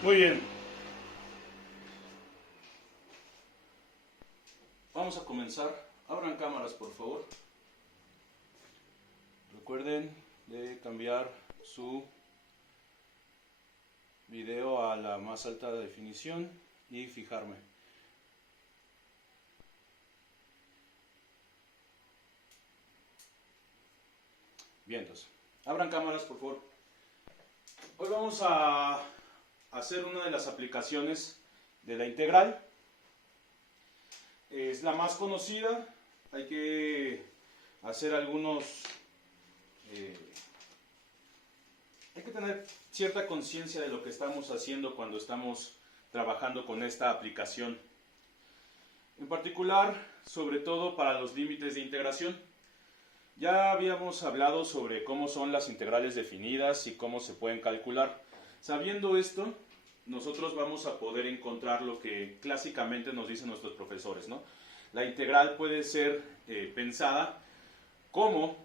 Muy bien. Vamos a comenzar. Abran cámaras, por favor. Recuerden de cambiar su video a la más alta definición y fijarme. Bien, entonces, abran cámaras, por favor. Hoy vamos a hacer una de las aplicaciones de la integral. Es la más conocida. Hay que hacer algunos... hay que tener cierta conciencia de lo que estamos haciendo cuando estamos trabajando con esta aplicación. En particular, sobre todo para los límites de integración. Ya habíamos hablado sobre cómo son las integrales definidas y cómo se pueden calcular. Sabiendo esto, nosotros vamos a poder encontrar lo que clásicamente nos dicen nuestros profesores, ¿no? La integral puede ser pensada como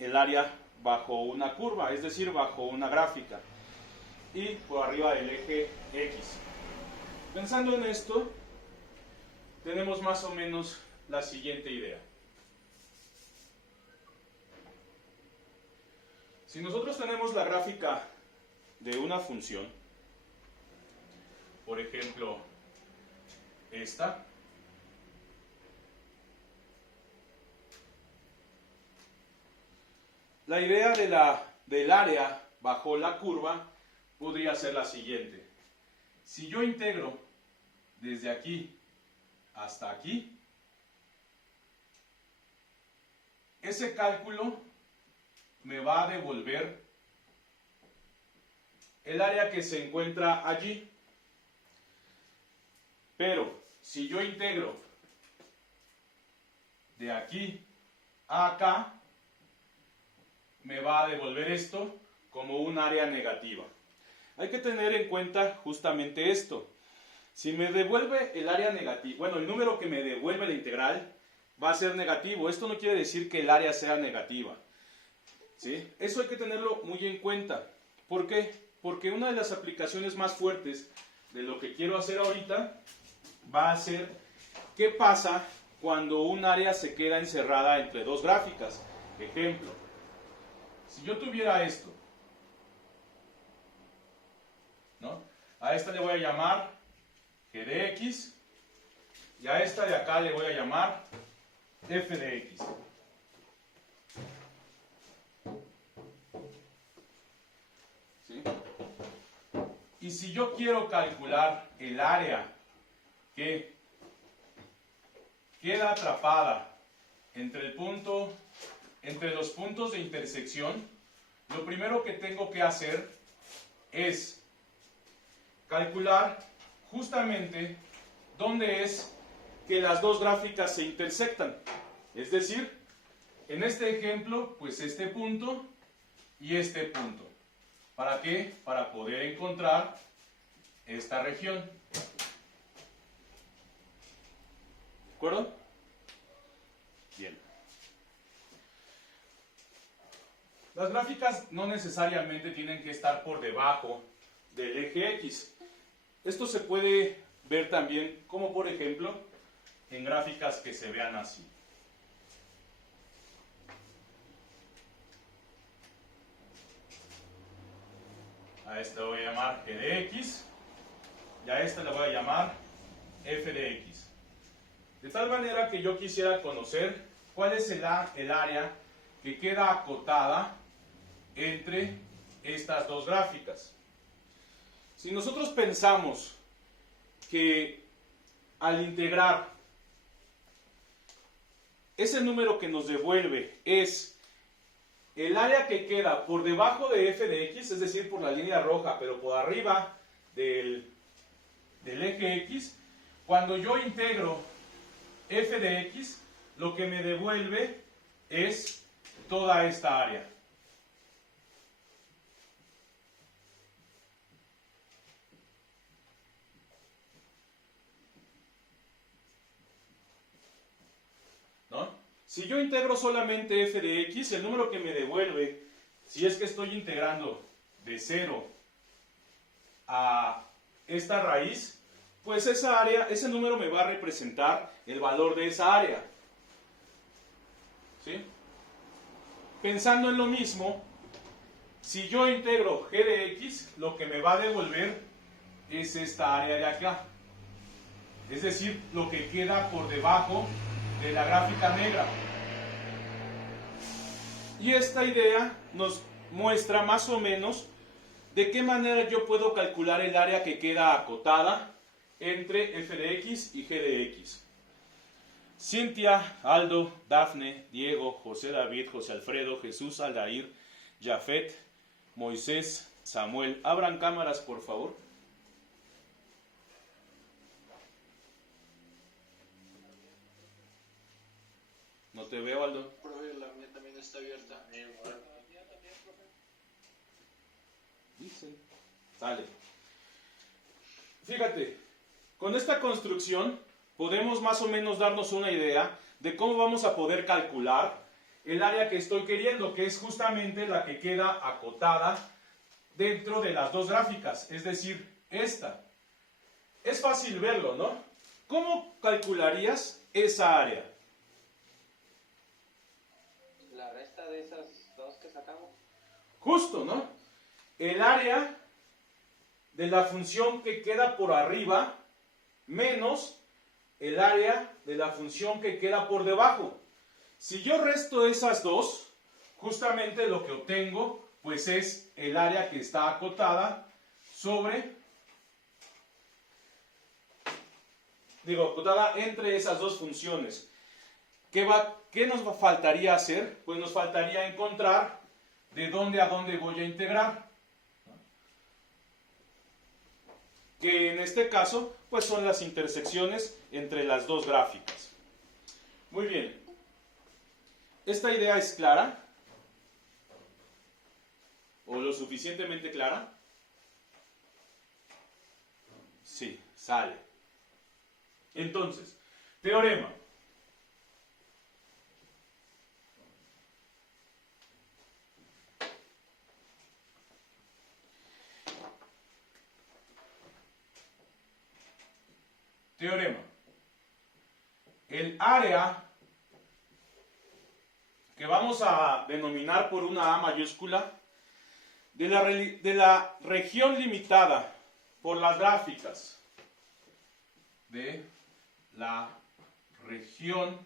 el área bajo una curva, es decir, bajo una gráfica, y por arriba del eje X. Pensando en esto, tenemos más o menos la siguiente idea. Si nosotros tenemos la gráfica de una función, por ejemplo, esta, la idea del área bajo la curva podría ser la siguiente. Si yo integro desde aquí hasta aquí, ese cálculo me va a devolver el área que se encuentra allí. Pero si yo integro de aquí a acá, me va a devolver esto como un área negativa. Hay que tener en cuenta justamente esto. Si me devuelve el área negativa, bueno, el número que me devuelve la integral va a ser negativo. Esto no quiere decir que el área sea negativa, ¿sí? Eso hay que tenerlo muy en cuenta. ¿Por qué? Porque una de las aplicaciones más fuertes de lo que quiero hacer ahorita va a ser qué pasa cuando un área se queda encerrada entre dos gráficas. Ejemplo, si yo tuviera esto, ¿no? A esta le voy a llamar g de x y a esta de acá le voy a llamar f de x. ¿Sí? Y si yo quiero calcular el área que queda atrapada entre los puntos de intersección, lo primero que tengo que hacer es calcular justamente dónde es que las dos gráficas se intersectan. Es decir, en este ejemplo, pues este punto y este punto. ¿Para qué? Para poder encontrar esta región. ¿De acuerdo? Bien. Las gráficas no necesariamente tienen que estar por debajo del eje X. Esto se puede ver también como, por ejemplo, en gráficas que se vean así. A esta le voy a llamar g de x y a esta le voy a llamar f de x. De tal manera que yo quisiera conocer cuál es el área que queda acotada entre estas dos gráficas. Si nosotros pensamos que al integrar ese número que nos devuelve es el área que queda por debajo de f de x, es decir, por la línea roja, pero por arriba del eje x, cuando yo integro f de x, lo que me devuelve es toda esta área. ¿No? Si yo integro solamente f de x, el número que me devuelve, si es que estoy integrando de 0 a esta raíz, pues esa área, ese número me va a representar el valor de esa área. ¿Sí? Pensando en lo mismo, si yo integro g de x, lo que me va a devolver es esta área de acá. Es decir, lo que queda por debajo de la gráfica negra. Y esta idea nos muestra más o menos de qué manera yo puedo calcular el área que queda acotada entre f de x y g de x. Cintia, Aldo, Dafne, Diego, José David, José Alfredo, Jesús, Aldair, Jafet, Moisés, Samuel. Abran cámaras, por favor. No te veo, Aldo. Profe, la mía también está abierta. Dicen. Sale. Fíjate, con esta construcción podemos más o menos darnos una idea de cómo vamos a poder calcular el área que estoy queriendo, que es justamente la que queda acotada dentro de las dos gráficas, es decir, esta. Es fácil verlo, ¿no? ¿Cómo calcularías esa área? La resta de esas dos que sacamos. Justo, ¿no? El área de la función que queda por arriba menos el área de la función que queda por debajo. Si yo resto esas dos, justamente lo que obtengo pues es el área que está acotada sobre, acotada entre esas dos funciones. ¿Qué nos faltaría hacer? Pues nos faltaría encontrar de dónde a dónde voy a integrar. Que en este caso pues son las intersecciones entre las dos gráficas. Muy bien. ¿Esta idea es clara? ¿O lo suficientemente clara? Sí, sale. Entonces, teorema. Teorema. El área que vamos a denominar por una A mayúscula de la región limitada por las gráficas de la región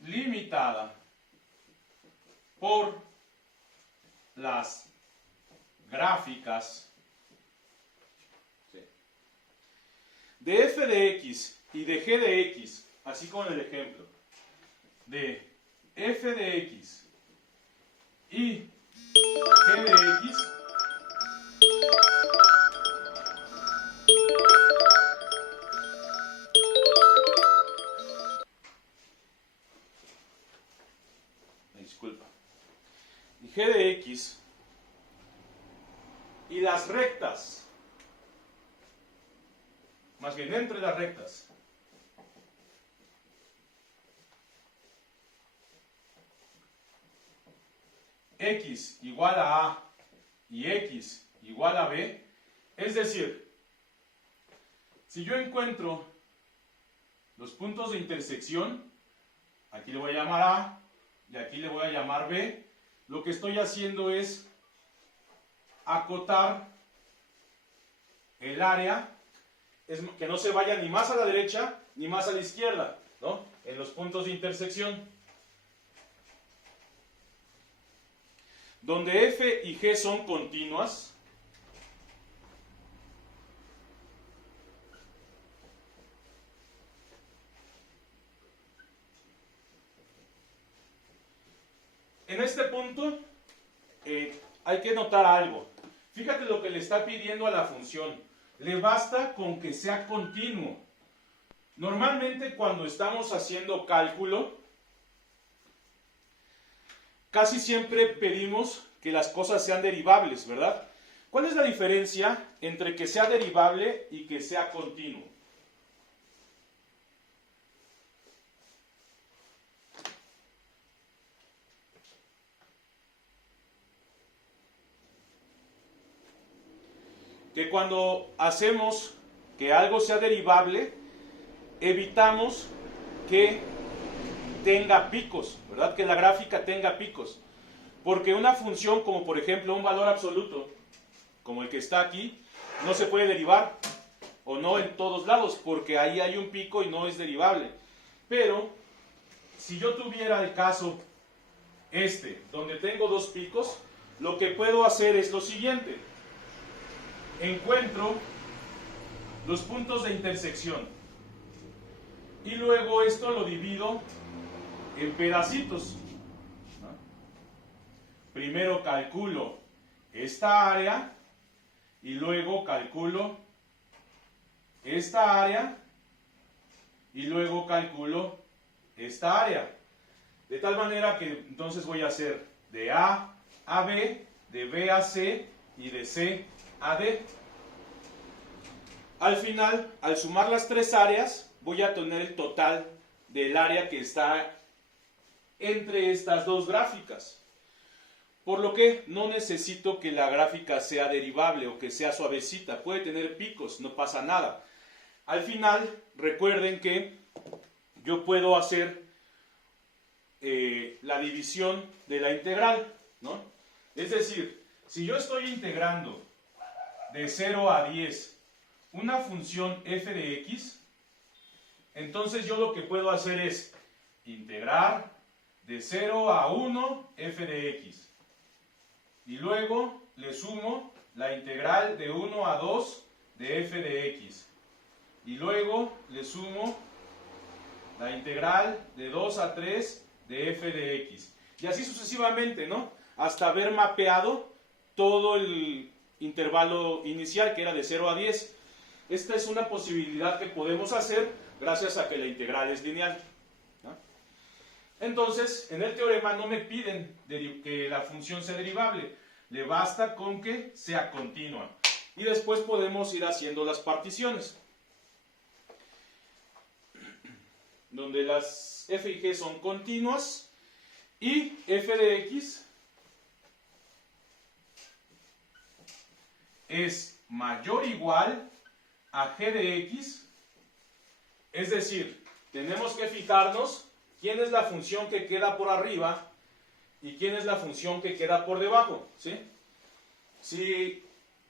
limitada por las gráficas de f de x y de g de x, así como en el ejemplo, de f de x y g de x, disculpa, y g de x y las rectas, más bien entre las rectas, x igual a A y x igual a B, es decir, si yo encuentro los puntos de intersección, aquí le voy a llamar A y aquí le voy a llamar B, lo que estoy haciendo es acotar el área, es que no se vaya ni más a la derecha ni más a la izquierda, ¿no? En los puntos de intersección. Donde f y g son continuas, en este punto hay que notar algo. Fíjate lo que le está pidiendo a la función. Le basta con que sea continuo. Normalmente cuando estamos haciendo cálculo, casi siempre pedimos que las cosas sean derivables, ¿verdad? ¿Cuál es la diferencia entre que sea derivable y que sea continuo? que cuando hacemos que algo sea derivable, evitamos que tenga picos, ¿verdad? Que la gráfica tenga picos. Porque una función como por ejemplo un valor absoluto, como el que está aquí, no se puede derivar, o no en todos lados, porque ahí hay un pico y no es derivable. Pero, si yo tuviera el caso donde tengo dos picos, lo que puedo hacer es lo siguiente. Encuentro los puntos de intersección y luego esto lo divido en pedacitos. Primero calculo esta área y luego calculo esta área y luego calculo esta área. De tal manera que entonces voy a hacer de A a B, de B a C y de C a D. Al final, al sumar las tres áreas, voy a tener el total del área que está entre estas dos gráficas. Por lo que no necesito que la gráfica sea derivable o que sea suavecita. Puede tener picos, no pasa nada. Al final, recuerden que yo puedo hacer la división de la integral, ¿no? Es decir, si yo estoy integrando de 0 a 10 una función f de x, entonces yo lo que puedo hacer es integrar de 0 a 1 f de x. Y luego le sumo la integral de 1 a 2 de f de x. Y luego le sumo la integral de 2 a 3 de f de x. Y así sucesivamente, ¿no? Hasta haber mapeado todo el intervalo inicial, que era de 0 a 10. Esta es una posibilidad que podemos hacer gracias a que la integral es lineal, ¿no? Entonces, en el teorema no me piden que la función sea derivable. Le basta con que sea continua. Y después podemos ir haciendo las particiones, donde las f y g son continuas y f de x es mayor o igual a g de x. Es decir, tenemos que fijarnos quién es la función que queda por arriba y quién es la función que queda por debajo, ¿sí? Si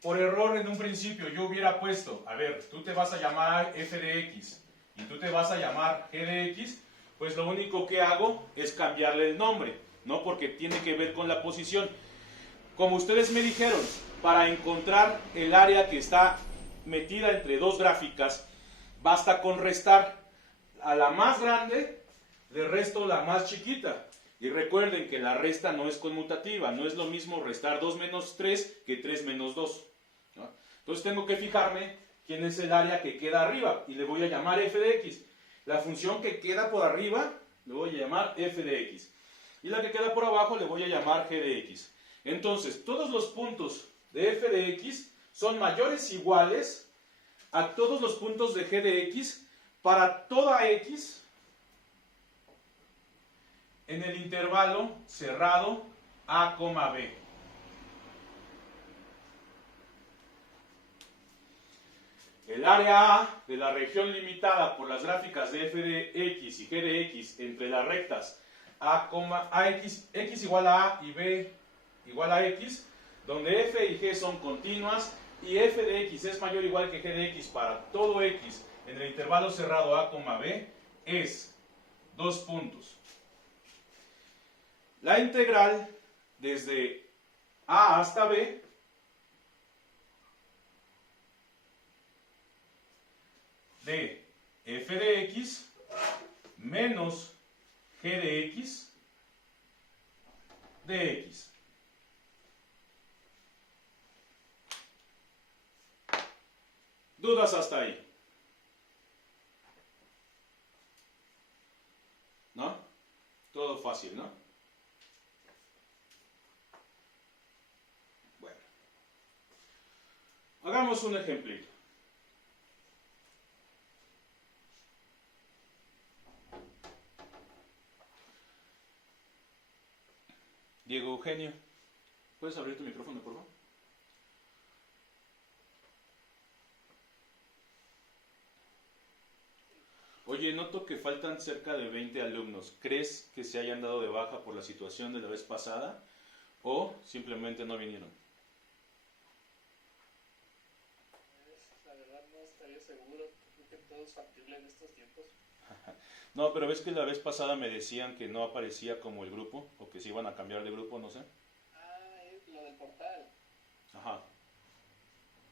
por error en un principio yo hubiera puesto, a ver, tú te vas a llamar f de x y tú te vas a llamar g de x, pues lo único que hago es cambiarle el nombre, ¿no? Porque tiene que ver con la posición. Como ustedes me dijeron, para encontrar el área que está metida entre dos gráficas, basta con restar. A la más grande le resto la más chiquita. Y recuerden que la resta no es conmutativa, no es lo mismo restar 2 menos 3 que 3 menos 2, ¿no? Entonces tengo que fijarme quién es el área que queda arriba y le voy a llamar f de x. La función que queda por arriba le voy a llamar f de x. Y la que queda por abajo le voy a llamar g de x. Entonces, todos los puntos de f de x son mayores o iguales a todos los puntos de g de x para toda x en el intervalo cerrado a, b. El área A de la región limitada por las gráficas de f de x y g de x entre las rectas x igual a A y b igual a x, donde f y g son continuas y f de x es mayor o igual que g de x para todo x en el intervalo cerrado a, b, es dos puntos. La integral desde a hasta b de f de x menos g de x de x. ¿Dudas hasta ahí? ¿No? Todo fácil, ¿no? Bueno. Hagamos un ejemplito. Diego Eugenio, ¿puedes abrir tu micrófono, por favor? Oye, noto que faltan cerca de 20 alumnos. ¿Crees que se hayan dado de baja por la situación de la vez pasada o simplemente no vinieron? La verdad no estaría seguro, creo que todo es factible en estos tiempos. No, pero ves que la vez pasada me decían que no aparecía como el grupo o que se iban a cambiar de grupo, no sé. Ah, es lo del portal. Ajá.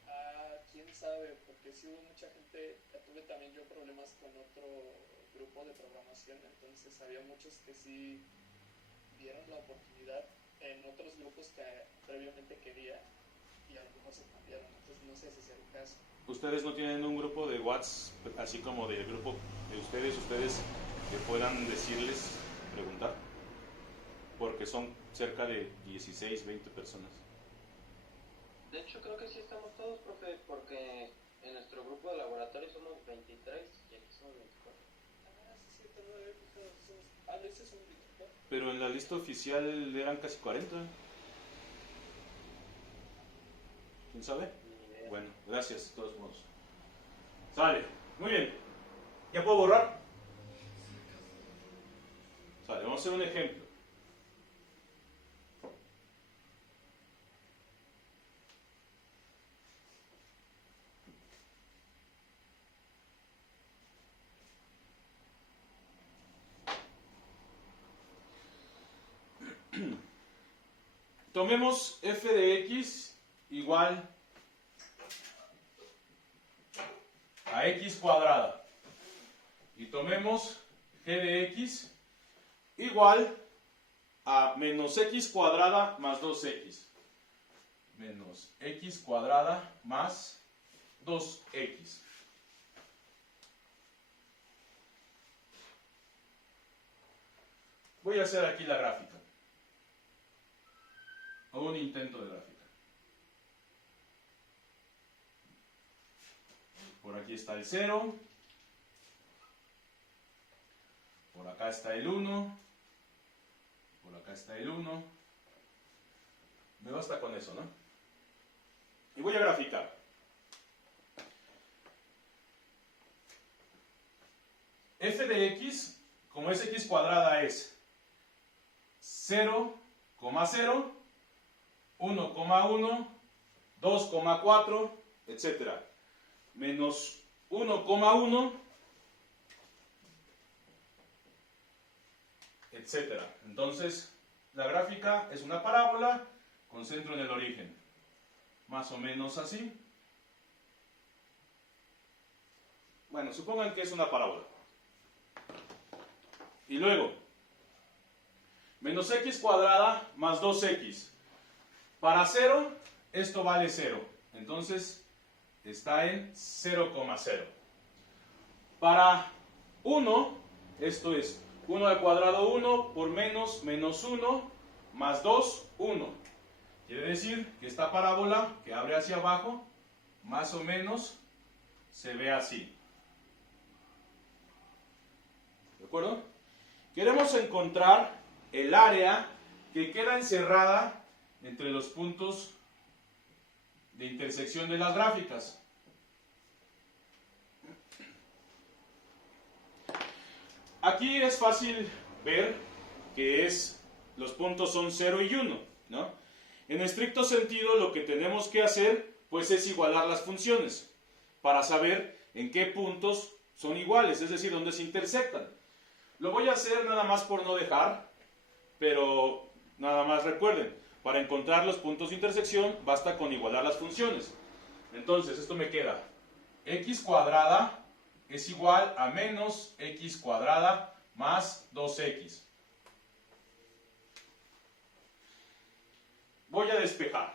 Ah, quién sabe, porque sí hubo mucha gente, ya tuve también yo problemas con otro grupo de programación, entonces había muchos que sí vieron la oportunidad en otros grupos que previamente quería y algunos se cambiaron, entonces no sé si es el caso. ¿Ustedes no tienen un grupo de WhatsApp, así como del grupo de ustedes que puedan decirles, preguntar? Porque son cerca de 16, 20 personas. De hecho, creo que sí estamos todos, profe, porque en nuestro grupo de laboratorio somos 23 y aquí somos 24. Ah, sí, cierto, no había fijado, a veces son 24. Pero en la lista oficial eran casi 40. ¿Quién sabe? Ni idea. Bueno, gracias, de todos modos. Sale, muy bien. ¿Ya puedo borrar? Sale, vamos a hacer un ejemplo. Tomemos f de x igual a x cuadrada. Y tomemos g de x igual a menos x cuadrada más 2x. Menos x cuadrada más 2x. Voy a hacer aquí la gráfica. O un intento de gráfica. Por aquí está el 0. Por acá está el 1. Por acá está el 1. Me basta con eso, ¿no? Y voy a graficar. F de x, como es x cuadrada, es 0,0, 1,1, 2,4, etc. Menos 1,1, etc. Entonces, la gráfica es una parábola con centro en el origen. Más o menos así. Bueno, supongan que es una parábola. Y luego, menos x cuadrada más 2x. Para 0, esto vale 0. Entonces, está en 0,0. Para 1, esto es 1 al cuadrado 1 por menos 1 más 2, 1. Quiere decir que esta parábola que abre hacia abajo, más o menos, se ve así. ¿De acuerdo? Queremos encontrar el área que queda encerrada entre los puntos de intersección de las gráficas. Aquí es fácil ver que los puntos son 0 y 1, ¿no? En estricto sentido, lo que tenemos que hacer, pues, es igualar las funciones para saber en qué puntos son iguales, es decir, dónde se intersectan. Lo voy a hacer nada más por no dejar, pero nada más recuerden, para encontrar los puntos de intersección basta con igualar las funciones. Entonces, esto me queda x cuadrada es igual a menos x cuadrada más 2x. Voy a despejar.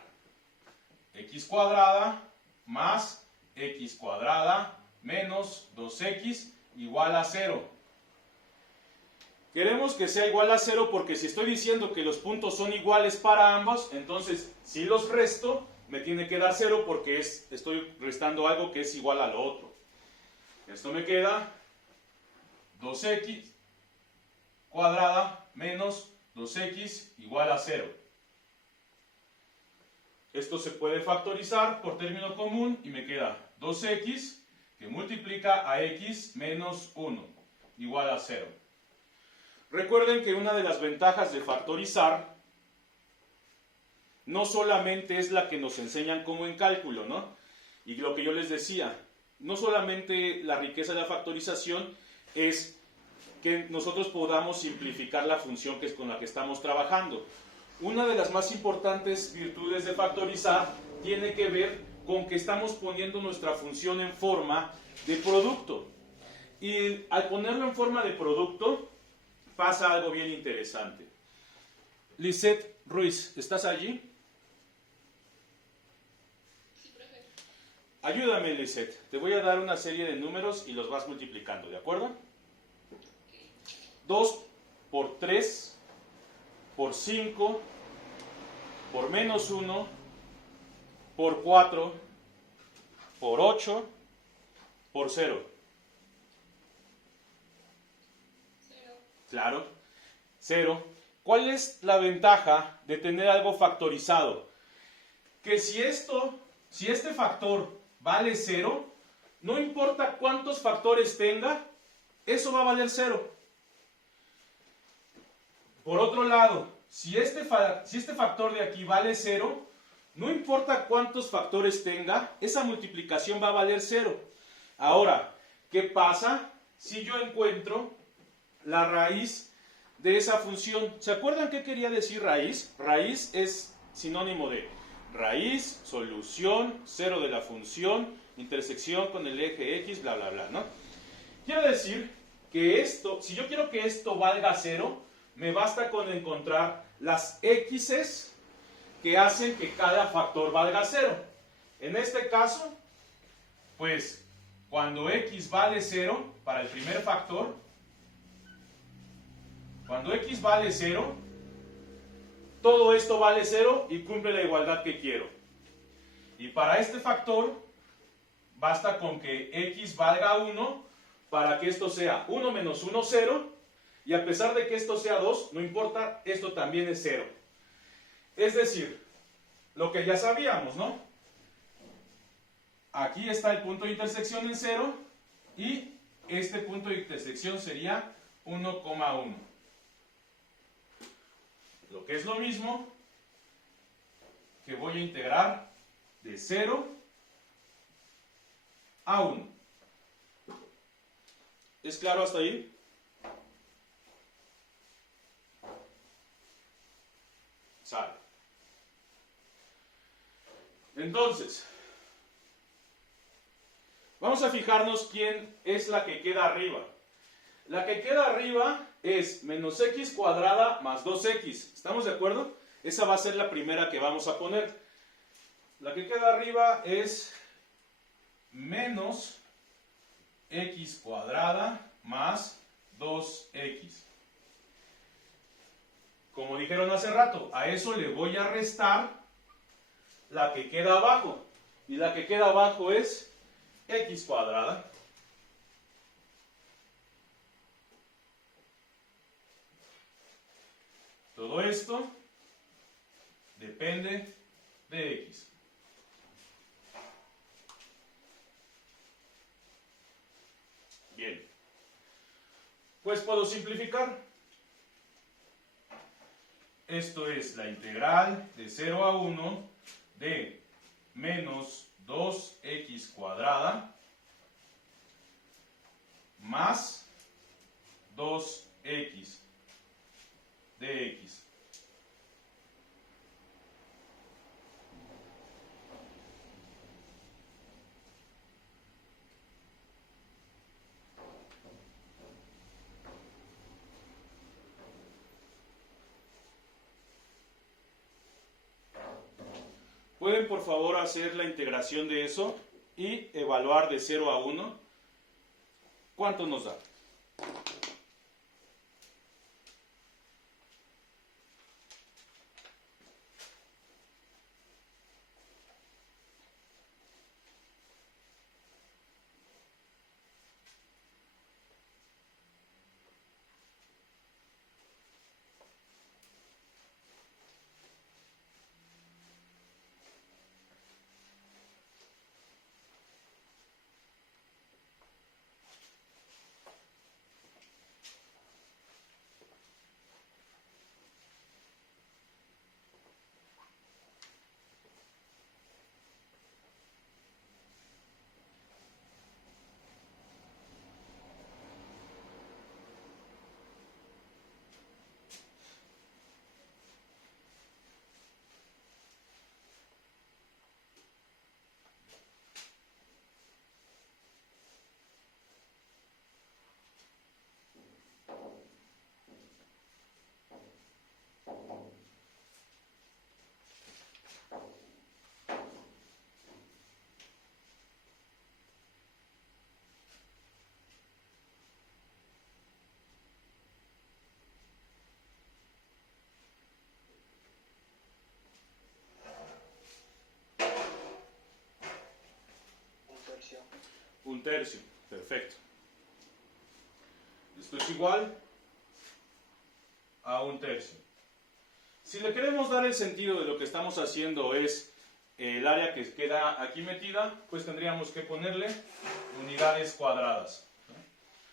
X cuadrada más x cuadrada menos 2x igual a 0. Queremos que sea igual a 0 porque si estoy diciendo que los puntos son iguales para ambos, entonces si los resto me tiene que dar 0 porque estoy restando algo que es igual a lo otro. Esto me queda 2x cuadrada menos 2x igual a 0. Esto se puede factorizar por término común y me queda 2x que multiplica a x menos 1. igual a 0. Recuerden que una de las ventajas de factorizar no solamente es la que nos enseñan como en cálculo, ¿no? Y lo que yo les decía, no solamente la riqueza de la factorización es que nosotros podamos simplificar la función que es con la que estamos trabajando. Una de las más importantes virtudes de factorizar tiene que ver con que estamos poniendo nuestra función en forma de producto. Y al ponerlo en forma de producto, pasa algo bien interesante. Lisette Ruiz, ¿estás allí? Ayúdame, Lisette. Te voy a dar una serie de números y los vas multiplicando, ¿de acuerdo? 2 por 3, por 5, por menos 1, por 4, por 8, por 0. Claro, 0. ¿Cuál es la ventaja de tener algo factorizado? Que si este factor vale 0, no importa cuántos factores tenga, eso va a valer 0. Por otro lado, si este factor de aquí vale 0, no importa cuántos factores tenga, esa multiplicación va a valer 0. Ahora, ¿qué pasa si yo encuentro la raíz de esa función? ¿Se acuerdan qué quería decir raíz? Raíz es sinónimo de raíz, solución, 0 de la función, intersección con el eje X, bla, bla, bla, ¿no? Quiero decir que si yo quiero que esto valga 0, me basta con encontrar las x's que hacen que cada factor valga 0. En este caso, pues, cuando x vale 0, para el primer factor, cuando x vale 0, todo esto vale 0 y cumple la igualdad que quiero. Y para este factor, basta con que x valga 1 para que esto sea 1 menos 1, 0. Y a pesar de que esto sea 2, no importa, esto también es 0. Es decir, lo que ya sabíamos, ¿no? Aquí está el punto de intersección en 0 y este punto de intersección sería 1,1. Lo que es lo mismo que voy a integrar de 0 a 1. ¿Es claro hasta ahí? Sale. Entonces, vamos a fijarnos quién es la que queda arriba. La que queda arriba es menos x cuadrada más 2x. ¿Estamos de acuerdo? Esa va a ser la primera que vamos a poner. La que queda arriba es menos x cuadrada más 2x. Como dijeron hace rato, a eso le voy a restar la que queda abajo. Y la que queda abajo es x cuadrada. Todo esto depende de x. Bien. Pues puedo simplificar. Esto es la integral de 0 a 1 de menos 2x cuadrada más 2x de x. ¿Pueden por favor hacer la integración de eso y evaluar de 0 a 1? ¿Cuánto nos da? 1/3. Perfecto. Esto es igual a 1/3. Si le queremos dar el sentido de lo que estamos haciendo es el área que queda aquí metida, pues tendríamos que ponerle unidades cuadradas.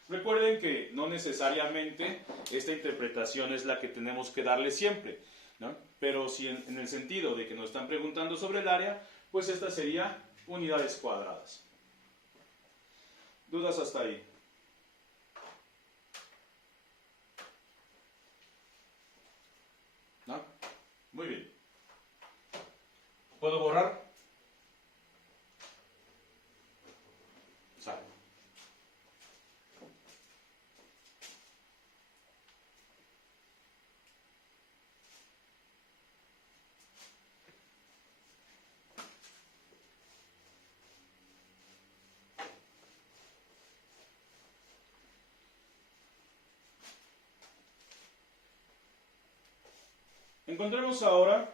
Recuerden que no necesariamente esta interpretación es la que tenemos que darle siempre, ¿no? Pero si en el sentido de que nos están preguntando sobre el área, pues esta sería unidades cuadradas. ¿Dudas hasta ahí? ¿No? Muy bien. ¿Puedo borrar? Sale. Encontremos ahora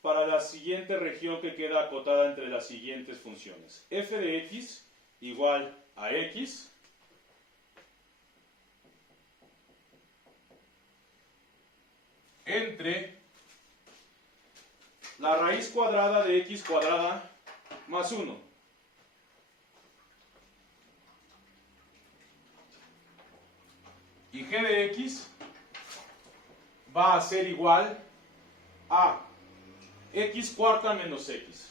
para la siguiente región que queda acotada entre las siguientes funciones. F de x igual a x entre la raíz cuadrada de x cuadrada más 1. Y g de x va a ser igual a x cuarta menos x.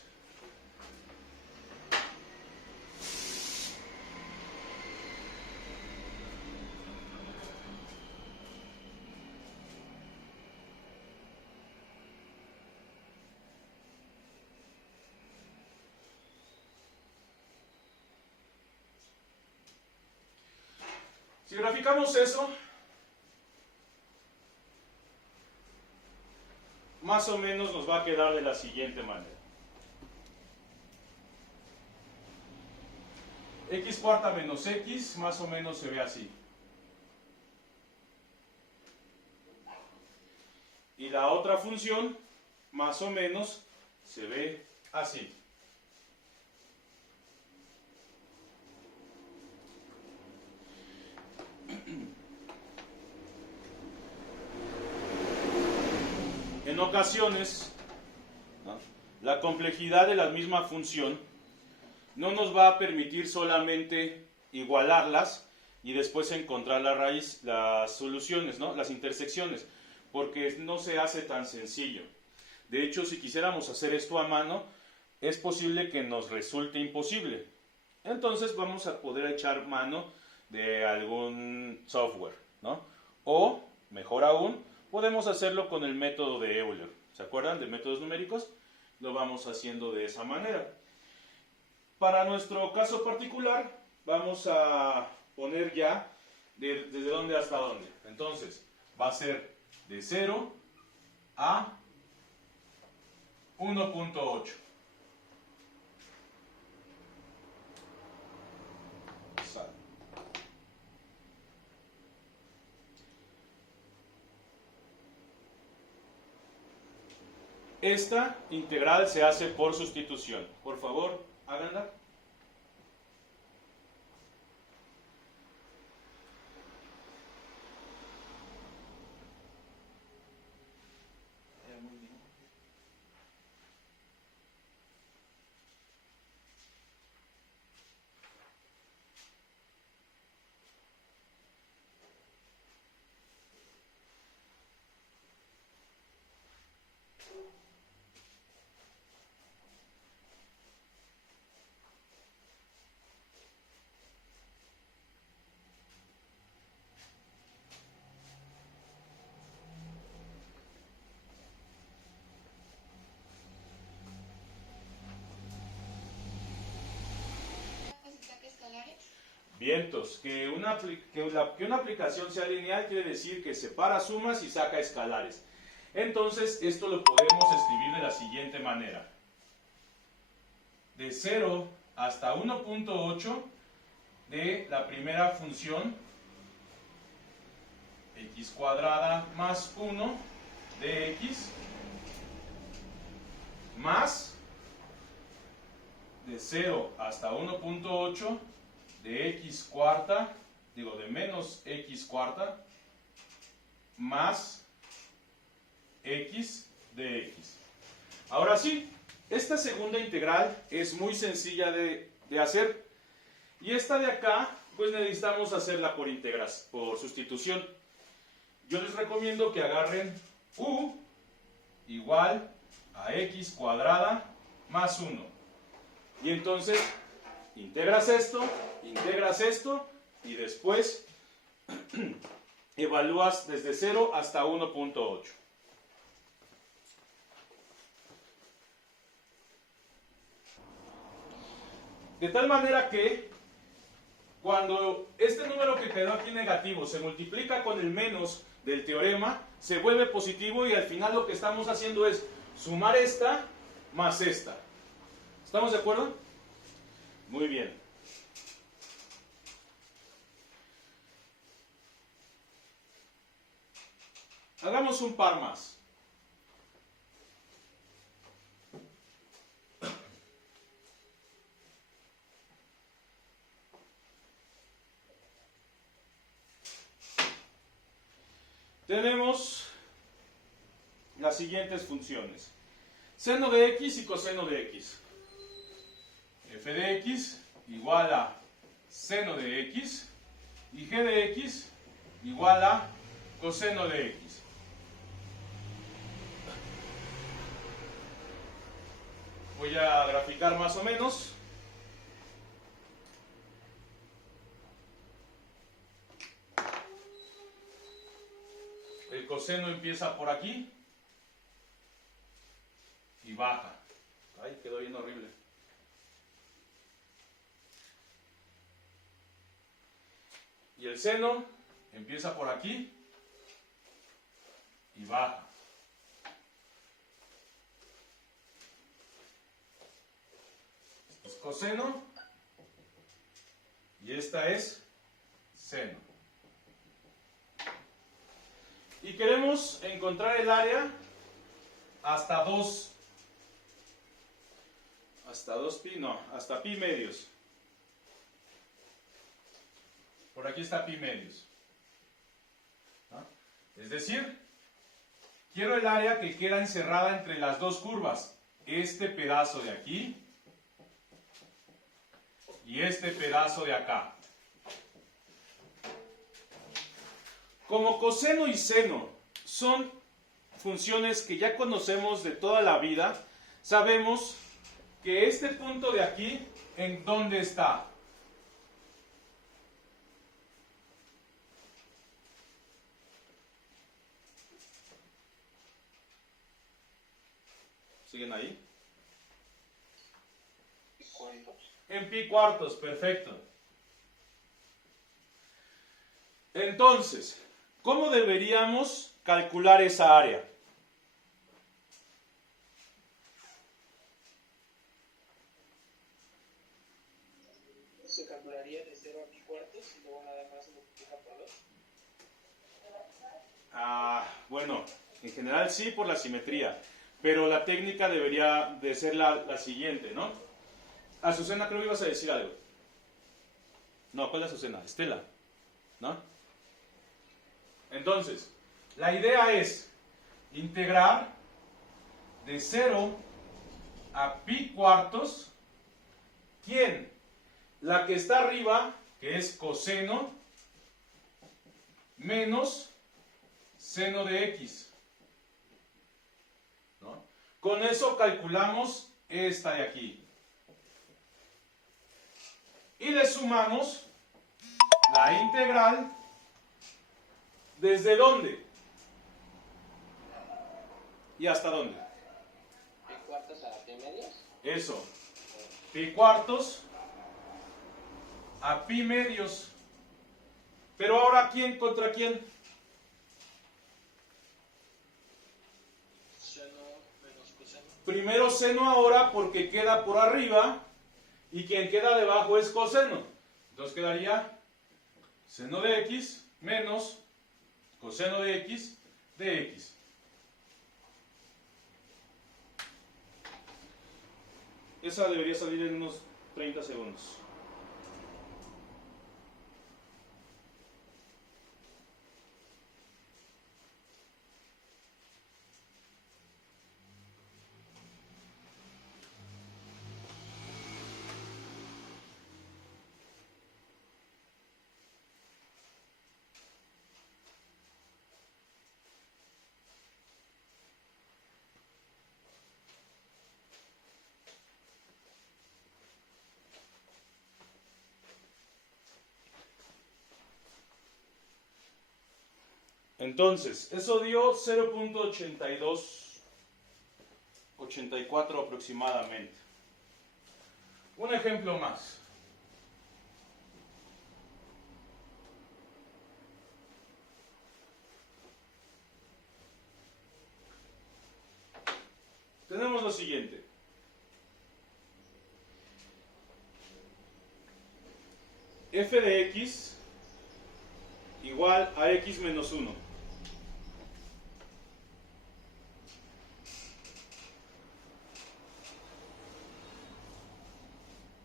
Si graficamos eso, más o menos nos va a quedar de la siguiente manera. X cuarta menos x más o menos se ve así. Y la otra función más o menos se ve así. En ocasiones, ¿no?, la complejidad de la misma función no nos va a permitir solamente igualarlas y después encontrar la raíz, las soluciones, ¿no?, las intersecciones, porque no se hace tan sencillo. De hecho, si quisiéramos hacer esto a mano, es posible que nos resulte imposible. Entonces vamos a poder echar mano de algún software, ¿no? O, mejor aún, podemos hacerlo con el método de Euler. ¿Se acuerdan de métodos numéricos? Lo vamos haciendo de esa manera. Para nuestro caso particular, vamos a poner ya desde dónde hasta dónde. Entonces, va a ser de 0 a 1.8. Esta integral se hace por sustitución. Por favor, háganla. Vientos, que una aplicación sea lineal quiere decir que separa sumas y saca escalares. Entonces, esto lo podemos escribir de la siguiente manera. De 0 hasta 1.8 de la primera función, x cuadrada más 1 de x, más de 0 hasta 1.8 de x cuarta, digo de menos x cuarta, más x de x. Ahora sí, esta segunda integral es muy sencilla de hacer. Y esta de acá, pues necesitamos hacerla por sustitución. Yo les recomiendo que agarren u igual a x cuadrada más 1. Y entonces integras esto y después evalúas desde 0 hasta 1.8. De tal manera que cuando este número que quedó aquí negativo se multiplica con el menos del teorema, se vuelve positivo y al final lo que estamos haciendo es sumar esta más esta. ¿Estamos de acuerdo? Muy bien. Hagamos un par más. Tenemos las siguientes funciones. Seno de x y coseno de x. F de x igual a seno de x y g de x igual a coseno de x. Voy a graficar más o menos. El coseno empieza por aquí y baja. Ay, quedó bien horrible. Y el seno empieza por aquí y baja. Esto es coseno y esta es seno. Y queremos encontrar el área hasta 2 pi, no, hasta pi medios. Por aquí está pi medios. ¿No? Es decir, quiero el área que queda encerrada entre las dos curvas. Este pedazo de aquí y este pedazo de acá. Como coseno y seno son funciones que ya conocemos de toda la vida, sabemos que este punto de aquí, ¿en dónde está? ¿Siguen ahí? En pi cuartos, perfecto. Entonces, ¿cómo deberíamos calcular esa área? Se calcularía de 0 a pi cuartos y luego nada más se multiplica por 2. Bueno, en general sí por la simetría, pero la técnica debería de ser la siguiente, ¿no? Azucena, creo que ibas a decir algo. No, ¿cuál es Azucena? Estela, ¿no? Entonces, la idea es integrar de 0 a pi cuartos. ¿Quién? La que está arriba, que es coseno, menos seno de x. ¿No? Con eso calculamos esta de aquí. Y le sumamos la integral. ¿Desde dónde? ¿Y hasta dónde? ¿Pi cuartos a pi medios? Eso. Pi cuartos a pi medios. Pero ahora, ¿quién contra quién? Seno menos coseno. Primero seno ahora porque queda por arriba y quien queda debajo es coseno. Entonces quedaría seno de x menos coseno de x de x. Esa debería salir en unos 30 segundos. Entonces, eso dio 0.8284 aproximadamente. Un ejemplo más. Tenemos lo siguiente. F de x igual a x menos 1.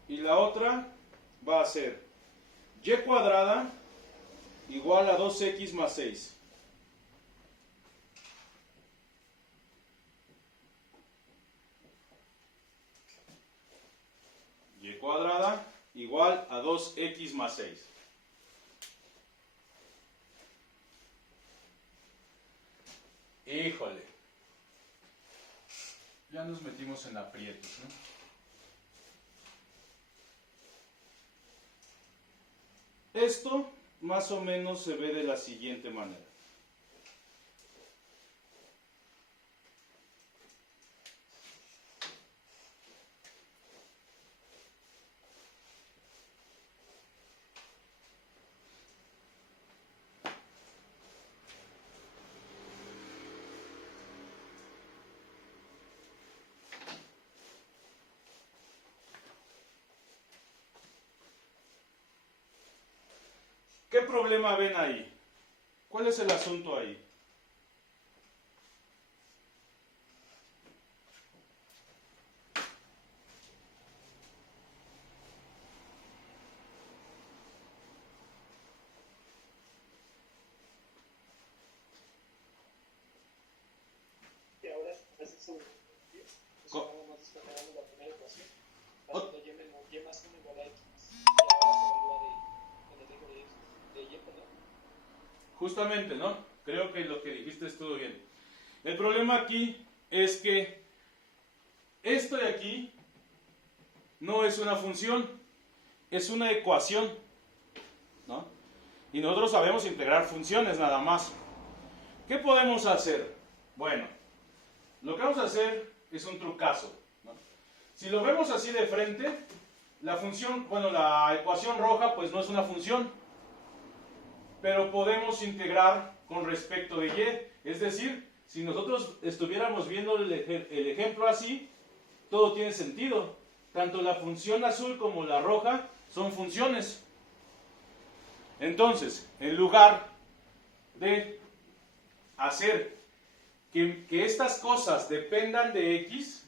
Y la otra va a ser y cuadrada igual a 2x más 6. Y cuadrada igual a 2x más 6. Híjole. Ya nos metimos en aprietos, ¿no? Esto más o menos se ve de la siguiente manera. ¿Qué problema ven ahí? ¿Cuál es el asunto ahí? Y ahora es sobre 10. O sea, nada más despejamos la primera ecuación. Pasando y más 1 igual a x. Y ahora se evalúa de y, ¿no? Justamente, ¿no? Creo que lo que dijiste estuvo bien. El problema aquí es que esto de aquí no es una función, es una ecuación, ¿no? Y nosotros sabemos integrar funciones nada más. ¿Qué podemos hacer? Bueno, lo que vamos a hacer es un trucazo, ¿no? Si lo vemos así de frente, la función, bueno, la ecuación roja pues no es una función, pero podemos integrar con respecto de y, es decir, si nosotros estuviéramos viendo el ejemplo así, todo tiene sentido. Tanto la función azul como la roja son funciones. Entonces, en lugar de hacer que estas cosas dependan de x,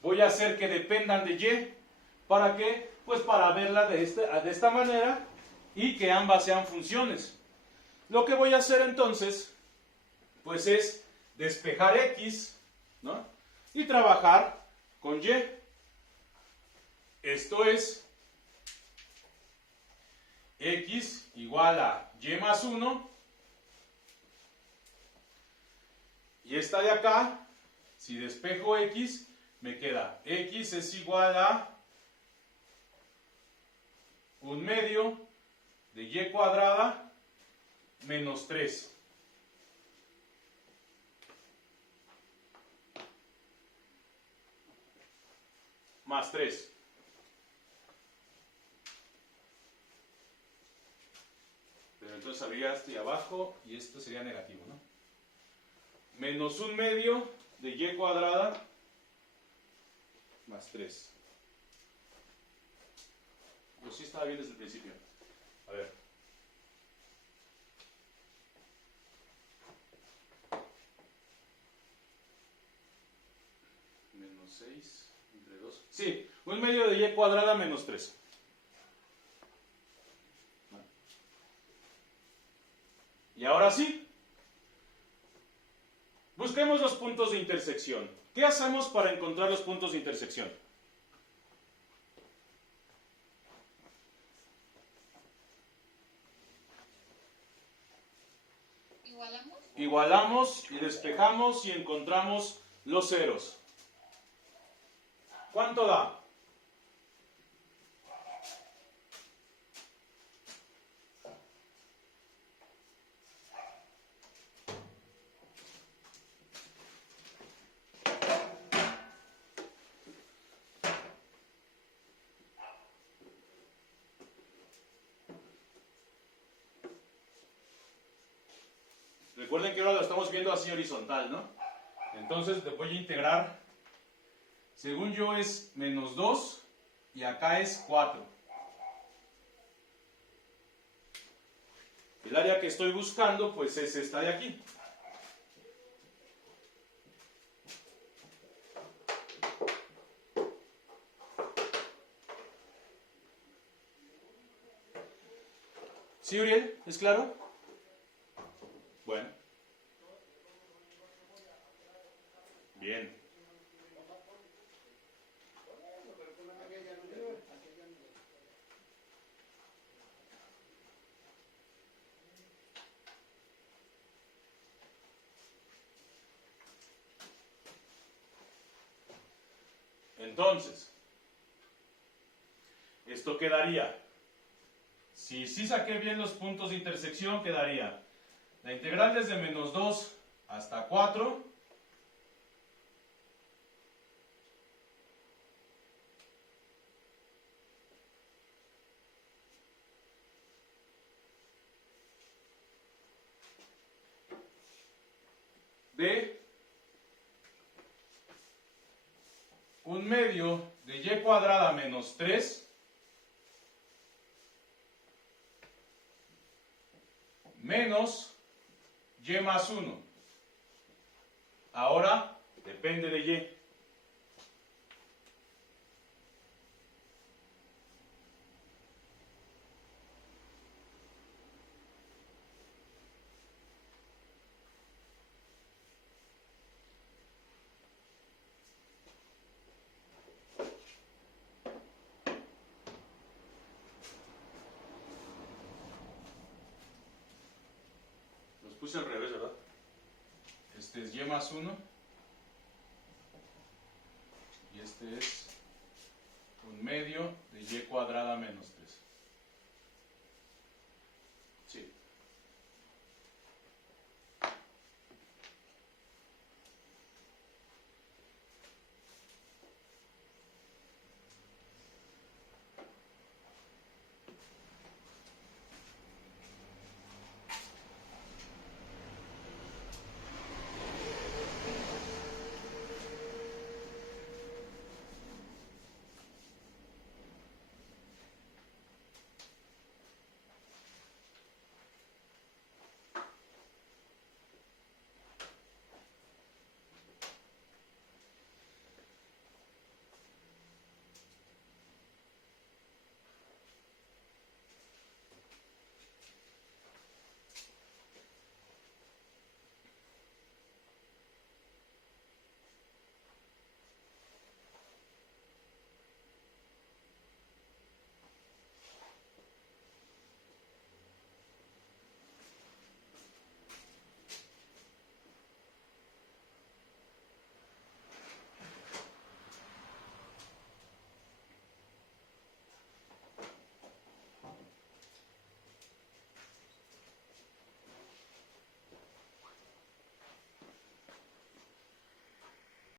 voy a hacer que dependan de y. ¿Para qué? Pues para verla de esta manera y que ambas sean funciones. Lo que voy a hacer entonces, pues es despejar x, ¿no? Y trabajar con y. Esto es x igual a y más 1. Y esta de acá, si despejo x, me queda x es igual a 1/2 de y cuadrada menos 3. Más 3. Pero entonces habría este abajo y esto sería negativo, ¿no? Menos 1/2 de y cuadrada más 3. Yo sí estaba bien desde el principio. A ver. Menos 6 Entre 2. Sí, 1/2 de y cuadrada menos 3. Y ahora sí, busquemos los puntos de intersección. ¿Qué hacemos para encontrar los puntos de intersección? ¿Igualamos? Igualamos y despejamos y encontramos los ceros. ¿Cuánto da? Recuerden que ahora lo estamos viendo así horizontal, ¿no? Entonces le voy a integrar. Según yo es menos 2 y acá es 4. El área que estoy buscando pues es esta de aquí. ¿Sí, Uriel? ¿Es claro? Bueno. Bien. Entonces, esto quedaría, si sí saqué bien los puntos de intersección, quedaría la integral desde menos 2 hasta 4, de 1/2 de y cuadrada menos 3 menos y más 1. Ahora depende de y. Los puse al revés, ¿verdad? Este es y más 1 y este es 1/2 de y cuadrada menos 3.